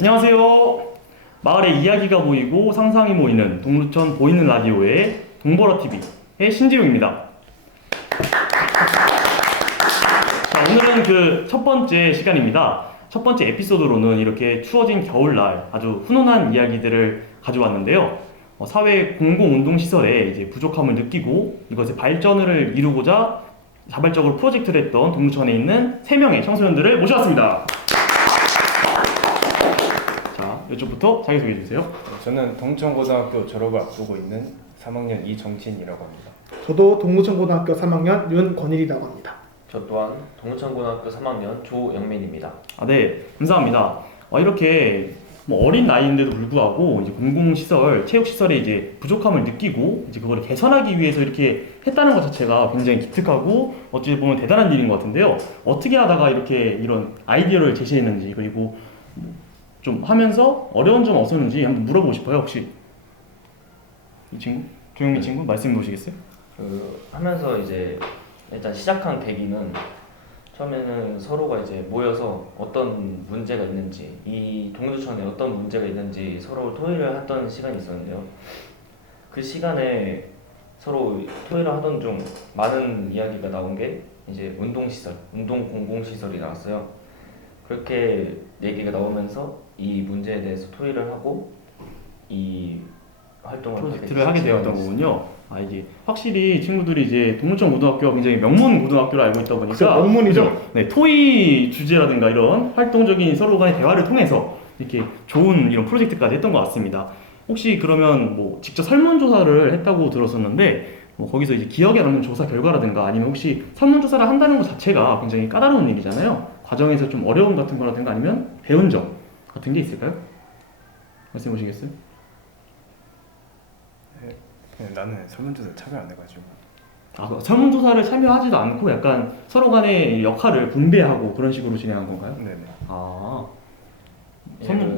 안녕하세요. 마을의 이야기가 보이고 상상이 모이는 동두천 보이는 라디오의 동버러TV의 신지웅입니다. 자, 오늘은 그 첫 번째 시간입니다. 첫 번째 에피소드로는 이렇게 추워진 겨울날 아주 훈훈한 이야기들을 가져왔는데요. 사회 공공운동시설의 이제 부족함을 느끼고 이것의 발전을 이루고자 자발적으로 프로젝트를 했던 동두천에 있는 3명의 청소년들을 모셔왔습니다. 자, 이쪽부터 자기소개해 주세요. 저는 동천고등학교 졸업을 앞두고 있는 3학년 이정진이라고 합니다. 저도 동두천고등학교 3학년 윤권일이라고 합니다. 저 또한 동천고등학교 3학년 조영민입니다. 네, 감사합니다. 이렇게 어린 나이인데도 불구하고 이제 공공시설, 체육시설의 이제 부족함을 느끼고 이제 그거를 개선하기 위해서 이렇게 했다는 것 자체가 굉장히 기특하고 어찌 보면 대단한 일인 것 같은데요. 어떻게 하다가 이렇게 이런 아이디어를 제시했는지 그리고 좀 하면서 어려운 점 없었는지 한번 물어보고 싶어요. 혹시 이 친구, 조영민 친구 말씀 놓으시겠어요? 하면서 이제 일단 시작한 계기는 처음에는 서로가 이제 모여서 어떤 문제가 있는지 이 동두천에 어떤 문제가 있는지 서로 토의를 했던 시간이 있었는데요. 그 시간에 서로 토의를 하던 중 많은 이야기가 나온 게 이제 운동시설, 운동 공공시설이 나왔어요. 그렇게 얘기가 나오면서 이 문제에 대해서 토의를 하고 이 활동을 프로젝트를 하게 되었던 거군요. 이게 확실히 친구들이 이제 동두천 고등학교가 굉장히 명문 고등학교로 알고 있다 보니까 그쵸, 명문이죠. 네, 토의 주제라든가 이런 활동적인 서로 간의 대화를 통해서 이렇게 좋은 이런 프로젝트까지 했던 것 같습니다. 혹시 그러면 뭐 직접 설문조사를 했다고 들었었는데 거기서 이제 기억에 남는 조사 결과라든가 아니면 혹시 설문조사를 한다는 것 자체가 굉장히 까다로운 일이잖아요. 과정에서 좀 어려움 같은 거라든가 아니면 배운 점 같은 게 있을까요? 말씀해 보시겠어요? 그냥 나는 설문조사 참여 안 해가지고. 설문조사를 참여하지도 않고 약간 서로 간의 역할을 분배하고 그런 식으로 진행한 건가요? 네네.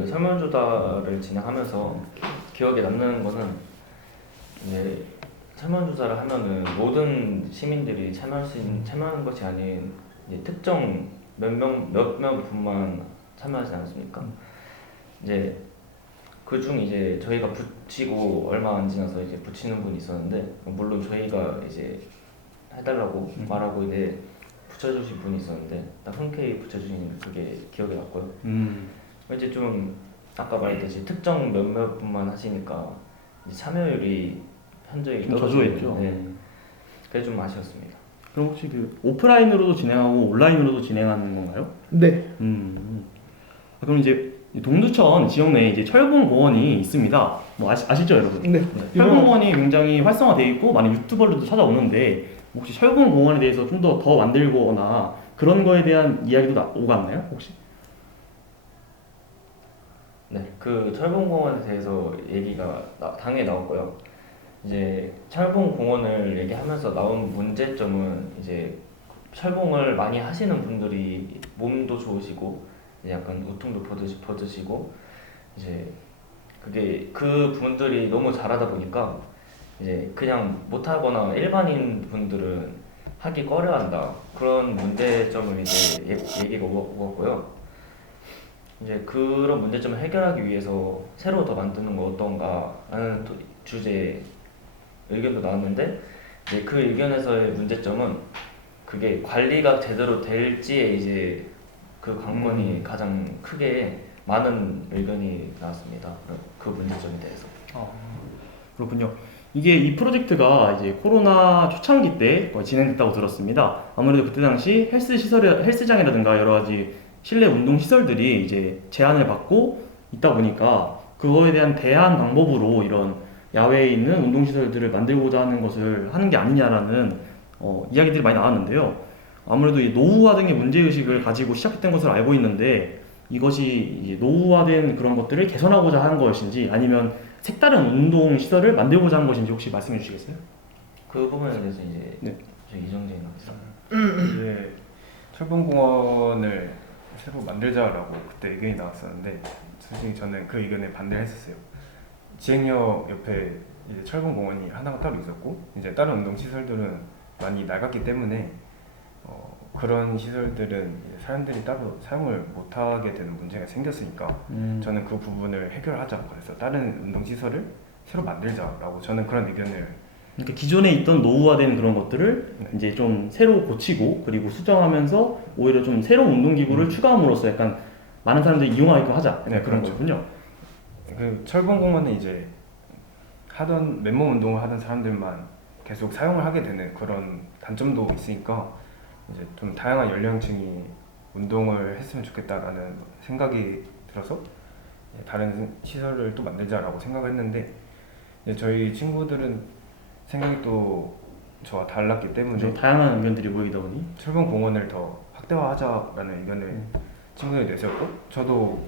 설문조사를 진행하면서 기억에 남는 거는 이제 설문조사를 하면은 모든 시민들이 참여하는 것이 아닌 이제 특정 몇 명 분만 참여하지 않습니까? 이제 그중 이제 저희가 붙이고 얼마 안 지나서 이제 붙이는 분이 있었는데 물론 저희가 이제 해달라고 말하고 이제 붙여주신 분이 있었는데 딱 흔쾌히 붙여주신 그게 기억에 났고요. 이제 좀 아까 말했듯이 특정 몇몇 분만 하시니까 이제 참여율이 현저히 좀 저조했죠. 네, 그게 좀 아쉬웠습니다. 그럼 혹시 그 오프라인으로도 진행하고 온라인으로도 진행하는 건가요? 네. 그럼 이제 동두천 지역 내에 이제 철봉공원이 있습니다. 뭐 아시죠, 여러분? 네. 철봉공원이 굉장히 활성화되어 있고 많은 유튜버들도 찾아오는데 혹시 철봉공원에 대해서 좀 더 만들거나 그런 거에 대한 이야기도 오갔나요, 혹시? 네, 그 철봉공원에 대해서 얘기가 당연히 나왔고요. 이제 철봉공원을 얘기하면서 나온 문제점은 이제 철봉을 많이 하시는 분들이 몸도 좋으시고 이제 약간 우통도 벗으시고 이제 그게 그 분들이 너무 잘하다 보니까 이제 그냥 못하거나 일반인 분들은 하기 꺼려한다 그런 문제점을 이제 얘기가 오갔고요. 이제 그런 문제점을 해결하기 위해서 새로 더 만드는 거 어떤가라는 주제에 의견도 나왔는데 이제 그 의견에서의 문제점은 그게 관리가 제대로 될지에 이제 그 관건이 가장 크게 많은 의견이 나왔습니다. 그 문제점에 대해서. 그렇군요. 이게 이 프로젝트가 이제 코로나 초창기 때 진행됐다고 들었습니다. 아무래도 그때 당시 헬스장이라든가 여러 가지 실내 운동 시설들이 이제 제한을 받고 있다 보니까 그거에 대한 대안 방법으로 이런 야외에 있는 운동 시설들을 만들고자 하는 것을 하는 게 아니냐라는 이야기들이 많이 나왔는데요. 아무래도 이 노후화 등의 문제의식을 가지고 시작했던 것을 알고 있는데 이것이 이제 노후화된 그런 것들을 개선하고자 하는 것인지 아니면 색다른 운동 시설을 만들고자 하는 것인지 혹시 말씀해 주시겠어요? 그 부분에 대해서 이제 네. 저 이정재가 하겠습니다. 이제 철봉공원을 새로 만들자라고 그때 의견이 나왔었는데 솔직히 저는 그 의견에 반대를 했었어요. 지행역 옆에 이제 철봉공원이 하나가 따로 있었고 이제 다른 운동 시설들은 많이 낡았기 때문에 그런 시설들은 사람들이 따로 사용을 못하게 되는 문제가 생겼으니까 저는 그 부분을 해결하자. 그래서 다른 운동 시설을 새로 만들자라고 저는 그런 의견을. 그러니까 기존에 있던 노후화된 그런 것들을 네. 이제 좀 새로 고치고 그리고 수정하면서 오히려 좀 새로운 운동기구를 추가함으로써 약간 많은 사람들이 이용하게끔 하자. 약간 네, 그런 그렇죠. 거군요. 그 철봉공원은 이제 하던 맨몸 운동을 하던 사람들만 계속 사용을 하게 되는 그런 단점도 있으니까 이제 좀 다양한 연령층이 운동을 했으면 좋겠다라는 생각이 들어서 다른 시설을 또 만들자라고 생각을 했는데 이제 저희 친구들은 생각이 또 저와 달랐기 때문에 좀 다양한 의견들이 모이다 보니 철봉공원을 더 확대화하자라는 의견을 친구들이 내세웠고 저도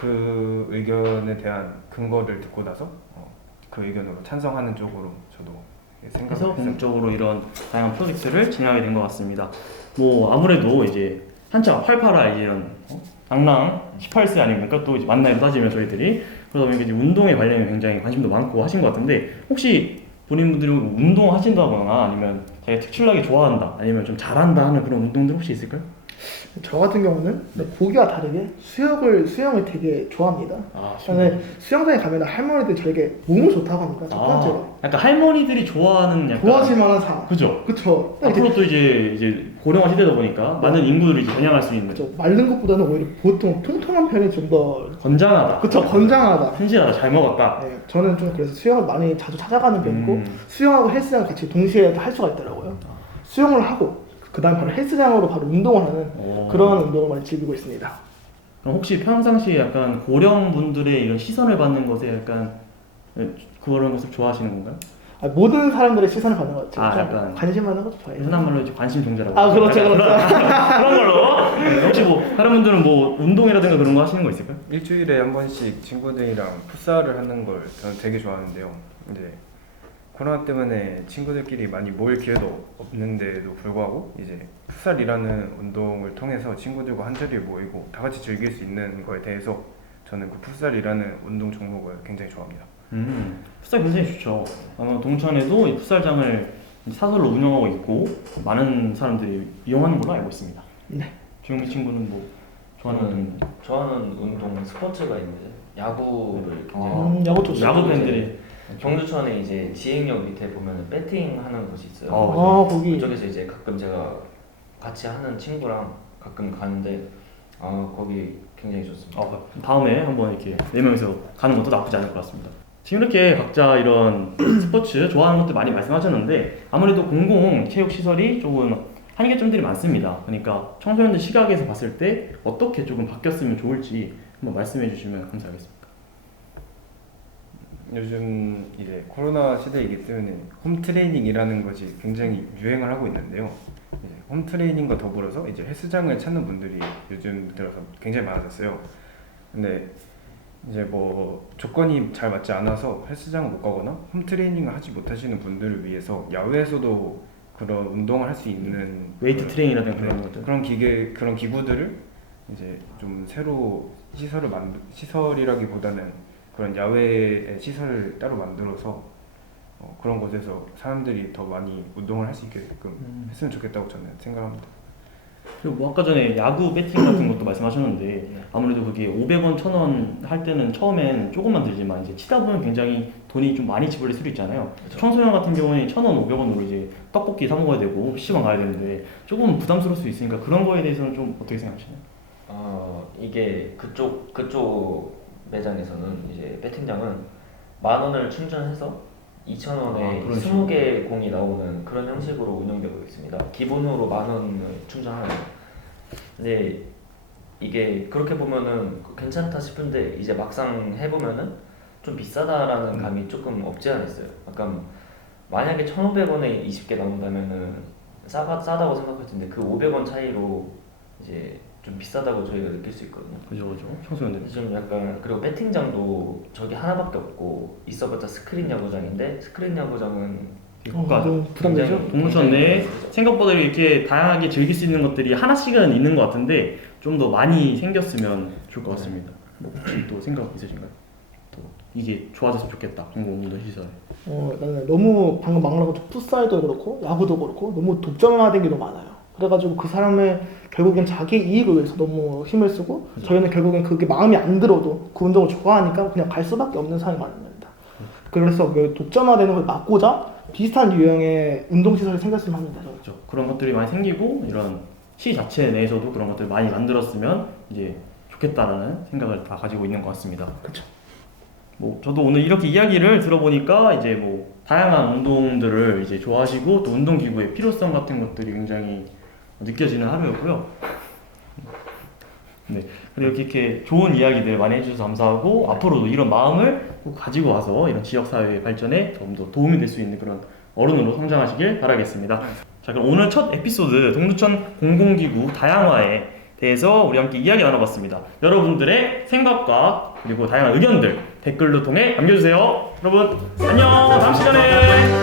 그 의견에 대한 근거를 듣고 나서 그 의견으로 찬성하는 쪽으로 저도 생각을 해서 했습니다. 본격적으로 이런 다양한 프로젝트를 진행하게 된 것 같습니다. 뭐 아무래도 이제 한창 활발한 이런 당랑 18세 아닙니까? 또 이제 만나요 따지면 저희들이 그러다 보니까 이제 운동에 관련해 굉장히 관심도 많고 하신 것 같은데 혹시 본인분들이 운동하신다거나 아니면 자기가 특출나게 좋아한다 아니면 좀 잘한다 하는 그런 운동들 혹시 있을까요? 저 같은 경우는 보기와 다르게 수영을 되게 좋아합니다. 아, 저는 수영장에 가면 할머니들 저에게 몸이 좋다고 합니다. 첫 번째로. 약간 할머니들이 좋아하는 약간 좋아질 만한 상황. 그죠? 그쵸. 앞으로 또 이제 고령화 시대다 보니까 많은 인구들이 이제 전향할 수 있는 그쵸. 마른 것보다는 오히려 보통 통통한 편이 좀 더 건장하다. 그쵸, 건장하다. 튼실하다. 잘 먹었다. 네, 저는 좀 그래서 수영을 많이 자주 찾아가는 편이고 수영하고 헬스장 같이 동시에 할 수가 있더라고요. 수영을 하고 그 다음 바로 헬스장으로 바로 운동을 하는 오. 그런 운동을 많이 즐기고 있습니다. 그럼 혹시 평상시에 약간 고령분들의 이런 시선을 받는 것에 약간 그런 것을 좋아하시는 건가요? 모든 사람들의 시선을 받는 것 같아요. 아, 약간 관심 받는 것도 좋아해요. 흔한 말로 이제 관심 종자라고. 아, 그렇죠, 약간 그렇죠. 그런 걸로. 네, 혹시 뭐 다른 분들은 뭐 운동이라든가 그런 거 하시는 거 있을까요? 일주일에 한 번씩 친구들이랑 풋살을 하는 걸 저는 되게 좋아하는데요. 이제 코로나 때문에 친구들끼리 많이 모일 기회도 없는데도 불구하고 이제 풋살이라는 운동을 통해서 친구들과 한 자리에 모이고 다 같이 즐길 수 있는 거에 대해서 저는 그 풋살이라는 운동 종목을 굉장히 좋아합니다. 풋살 굉장히 좋죠. 아마 동천에도 이 풋살장을 사설로 운영하고 있고 많은 사람들이 이용하는 걸로 알고 있습니다. 네. 주영미 친구는 뭐 좋아하는 운동? 좋아하는 운동 스포츠가 있는데 야구를 굉장히 야구 좋죠. 야구 팬들이 경주천에 이제 지행역 밑에 보면 배팅하는 곳이 있어요. 거기. 그쪽에서 이제 가끔 제가 같이 하는 친구랑 가끔 가는데 거기 굉장히 좋습니다. 다음에 한번 이렇게 4명이서 가는 것도 나쁘지 않을 것 같습니다. 지금 이렇게 각자 이런 스포츠 좋아하는 것들 많이 말씀하셨는데 아무래도 공공체육시설이 조금 한계점들이 많습니다. 그러니까 청소년들 시각에서 봤을 때 어떻게 조금 바뀌었으면 좋을지 한번 말씀해 주시면 감사하겠습니다. 요즘 이제 코로나 시대이기 때문에 홈트레이닝이라는 것이 굉장히 유행을 하고 있는데요. 이제 홈트레이닝과 더불어서 이제 헬스장을 찾는 분들이 요즘 들어서 굉장히 많아졌어요. 근데 이제 뭐 조건이 잘 맞지 않아서 헬스장을 못 가거나 홈트레이닝을 하지 못하시는 분들을 위해서 야외에서도 그런 운동을 할 수 있는 웨이트 트레이닝이라든가 그런 네, 것들. 그런 기구들을 이제 좀 새로 시설이라기보다는 그런 야외의 시설을 따로 만들어서 그런 곳에서 사람들이 더 많이 운동을 할 수 있게끔 했으면 좋겠다고 저는 생각합니다. 그리고 뭐 아까 전에 야구 배팅 같은 것도 말씀하셨는데 아무래도 그게 500원, 1000원 할 때는 처음엔 조금만 들지만 이제 치다 보면 굉장히 돈이 좀 많이 지불될 수도 있잖아요. 그렇죠. 청소년 같은 경우에 1000원, 500원으로 이제 떡볶이 사 먹어야 되고 PC방 가야 되는데 조금 부담스러울 수 있으니까 그런 거에 대해서는 좀 어떻게 생각하시나요? 이게 그쪽 매장에서는 이제 배팅장은 10,000원을 충전해서 2,000원에 그런 식으로. 20개 공이 나오는 그런 형식으로 운영되고 있습니다. 기본으로 10,000원을 충전하는. 근데 이게 그렇게 보면은 괜찮다 싶은데 이제 막상 해보면은 좀 비싸다라는 감이 조금 없지 않아 있어요. 약간 만약에 1,500원에 20개 나온다면은 싸다고 생각할 텐데 그 500원 차이로 이제 좀 비싸다고 저희가 느낄 수 있거든요. 그죠. 청소년들. 좀 약간 그리고 배팅장도 저기 하나밖에 없고 있어봤자 스크린 야구장인데 스크린 야구장은 좀 부담되죠? 굉장히 동천 내에 비싸죠. 생각보다 이렇게 다양하게 즐길 수 있는 것들이 하나씩은 있는 것 같은데 좀 더 많이 생겼으면 좋을 것 같습니다. 뭐 혹시 또 생각 있으신가요? 또 이게 좋아졌으면 좋겠다. 공공운동 시설. 나는 너무 방금 말한 것처럼 풋살도 그렇고 야구도 그렇고 너무 독점화된 게 너무 많아요. 그래가지고 그 사람의 결국엔 자기 이익을 위해서 너무 힘을 쓰고 저희는 결국엔 그게 마음이 안 들어도 그 운동을 좋아하니까 그냥 갈 수밖에 없는 상황이 마련됩니다. 그래서 그 독점화되는 걸 막고자 비슷한 유형의 운동시설이 생겼으면 합니다. 저는. 그렇죠. 그런 것들이 많이 생기고 이런 시 자체 내에서도 그런 것들을 많이 만들었으면 이제 좋겠다라는 생각을 다 가지고 있는 것 같습니다. 그렇죠. 뭐 저도 오늘 이렇게 이야기를 들어보니까 이제 뭐 다양한 운동들을 이제 좋아하시고 또 운동 기구의 필요성 같은 것들이 굉장히 느껴지는 하루였고요. 네, 그리고 이렇게 좋은 이야기들 많이 해주셔서 감사하고 앞으로도 이런 마음을 꼭 가지고 와서 이런 지역 사회의 발전에 좀 더 도움이 될 수 있는 그런 어른으로 성장하시길 바라겠습니다. 자, 그럼 오늘 첫 에피소드 동두천 공공기구 다양화에 대해서 우리 함께 이야기 나눠봤습니다. 여러분들의 생각과 그리고 다양한 의견들 댓글로 통해 남겨주세요. 여러분 안녕. 다음 시간에.